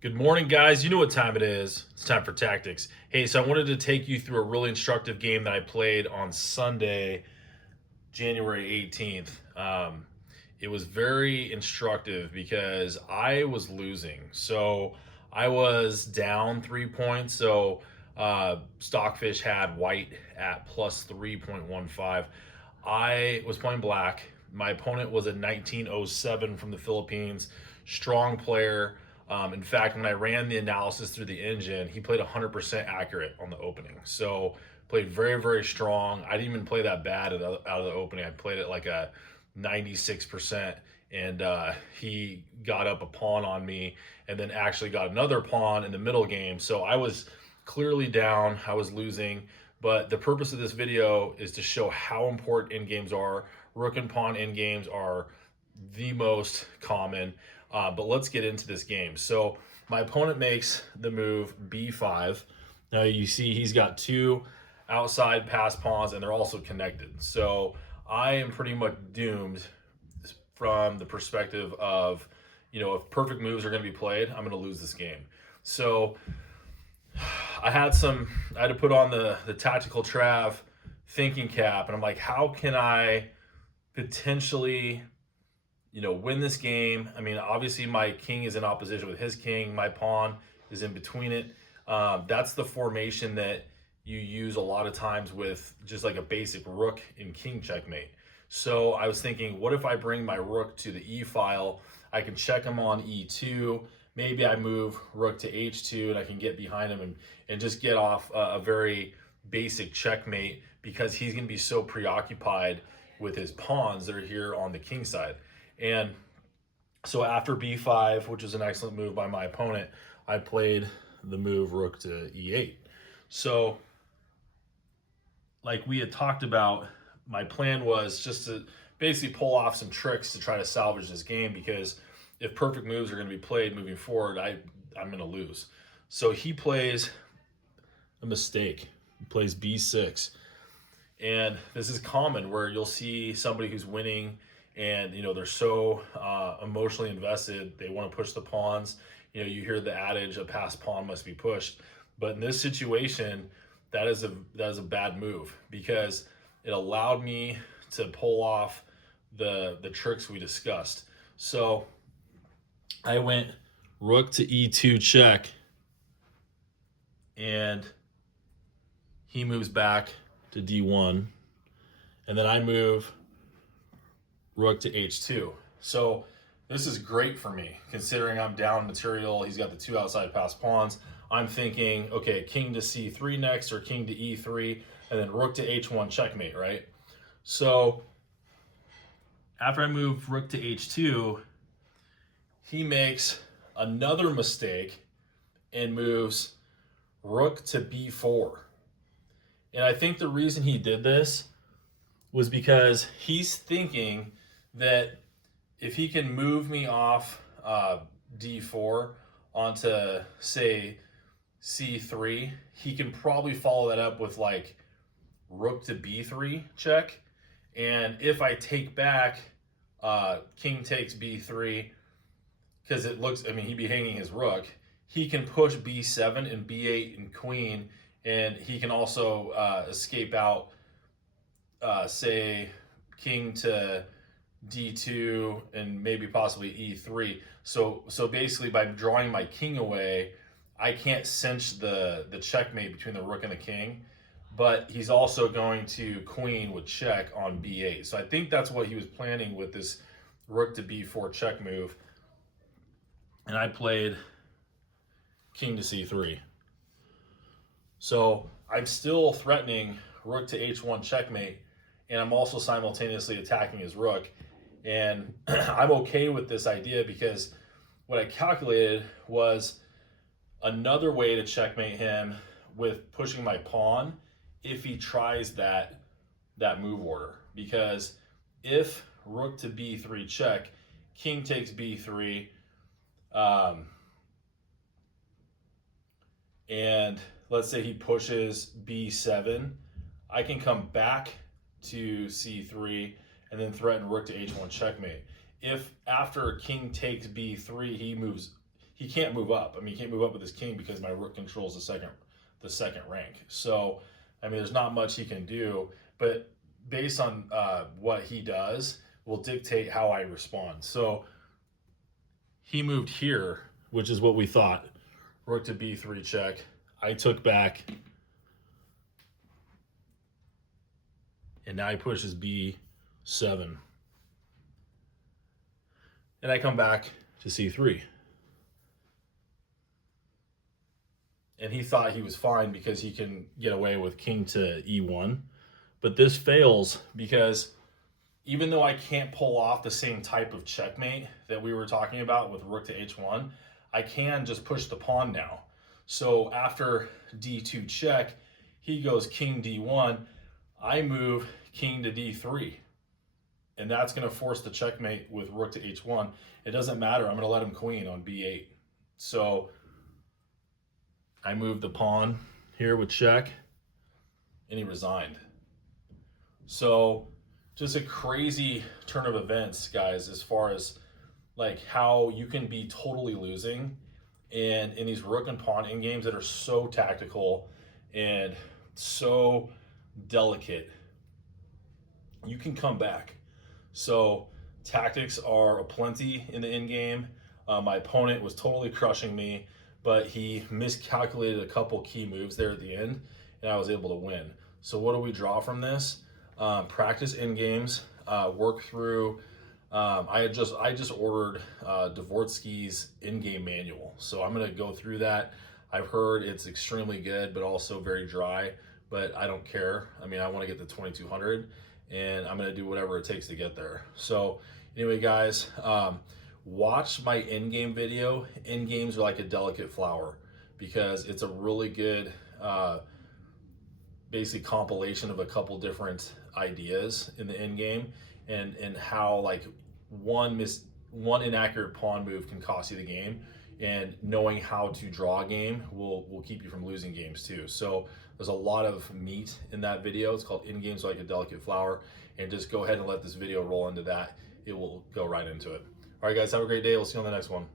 Good morning, guys. You know what time it is. It's time for tactics. Hey, so I wanted to take you through a really instructive game that I played on Sunday, January 18th. It was very instructive because I was losing. So I was down 3 points. So Stockfish had white at plus 3.15. I was playing black. My opponent was a 1907 from the Philippines, strong player. In fact, when I ran the analysis through the engine, he played 100% accurate on the opening. So played very, very strong. I didn't even play that bad out of the opening. I played it like a 96%, and he got up a pawn on me and then actually got another pawn in the middle game. So I was clearly down. I was losing. But the purpose of this video is to show how important end games are. Rook and pawn end games are the most common. But let's get into this game. So my opponent makes the move b5. Now you see he's got two outside pass pawns and they're also connected. So I am pretty much doomed from the perspective of, if perfect moves are going to be played, I'm going to lose this game. So I had to put on the tactical Trav thinking cap, and I'm like, how can I potentially, win this game? I mean, obviously my king is in opposition with his king. My pawn is in between it. That's the formation that you use a lot of times with just like a basic rook and king checkmate. So I was thinking, what if I bring my rook to the e file? I can check him on e2. Maybe I move rook to h2 and I can get behind him and just get off a very basic checkmate because he's going to be so preoccupied with his pawns that are here on the king side. And so after b5, which was an excellent move by my opponent, I played the move rook to e8. So like we had talked about, my plan was just to basically pull off some tricks to try to salvage this game, because if perfect moves are going to be played moving forward, I'm going to lose. So he plays a mistake. He plays b6. And this is common where you'll see somebody who's winning and they're so emotionally invested, they want to push the pawns. You hear the adage, a passed pawn must be pushed. But in this situation, that is a bad move, because it allowed me to pull off the tricks we discussed. So I went rook to e2 check, and he moves back to d1, and then I move rook to h2. So this is great for me, considering I'm down material. He's got the two outside pass pawns. I'm thinking, okay, king to c3 next, or king to e3, and then rook to h1 checkmate, right? So after I move rook to h2, he makes another mistake and moves rook to b4. And I think the reason he did this was because he's thinking that if he can move me off d4 onto, say, c3, he can probably follow that up with like rook to b3 check. And if I take back, king takes b3, because it looks, he'd be hanging his rook. He can push b7 and b8 and queen, and he can also escape out, say, king to d2 and maybe possibly e3. So basically, by drawing my king away, I can't cinch the checkmate between the rook and the king, but he's also going to queen with check on b8. So I think that's what he was planning with this rook to b4 check move. And I played king to c3. So I'm still threatening rook to h1 checkmate, and I'm also simultaneously attacking his rook. And I'm okay with this idea, because what I calculated was another way to checkmate him with pushing my pawn if he tries that move order. Because if rook to b3 check, king takes b3, and let's say he pushes b7, I can come back to c3 and then threaten rook to h1 checkmate. If after king takes b3 he can't move up. I mean, he can't move up with his king because my rook controls the second rank. So, I mean, there's not much he can do, but based on what he does will dictate how I respond. So he moved here, which is what we thought. Rook to b3 check. I took back. And now he pushes b7. And I come back to c3. And he thought he was fine because he can get away with king to e1. But this fails because even though I can't pull off the same type of checkmate that we were talking about with rook to h1, I can just push the pawn now. So after d2 check, he goes king d1. I move king to d3. And that's going to force the checkmate with rook to h1. It doesn't matter. I'm going to let him queen on b8. So I moved the pawn here with check, and he resigned. So just a crazy turn of events, guys, as far as like how you can be totally losing and in these rook and pawn in games that are so tactical and so delicate, you can come back. So tactics are aplenty in the end game. My opponent was totally crushing me, but he miscalculated a couple key moves there at the end, and I was able to win. So what do we draw from this? Practice in games, work through. I just ordered Dvorsky's in-game manual, so I'm gonna go through that. I've heard it's extremely good, but also very dry. But I don't care. I mean, I want to get the 2200, and I'm gonna do whatever it takes to get there. So anyway, guys, watch my in-game video. In-games are like a delicate flower because it's a really good basic compilation of a couple different ideas in the end game, and how like one inaccurate pawn move can cost you the game, and knowing how to draw a game will keep you from losing games too. So there's a lot of meat in that video. It's called In Games Like a Delicate Flower, and just go ahead and let this video roll into that. It will go right into it. All right, guys, have a great day. We'll see you on the next one.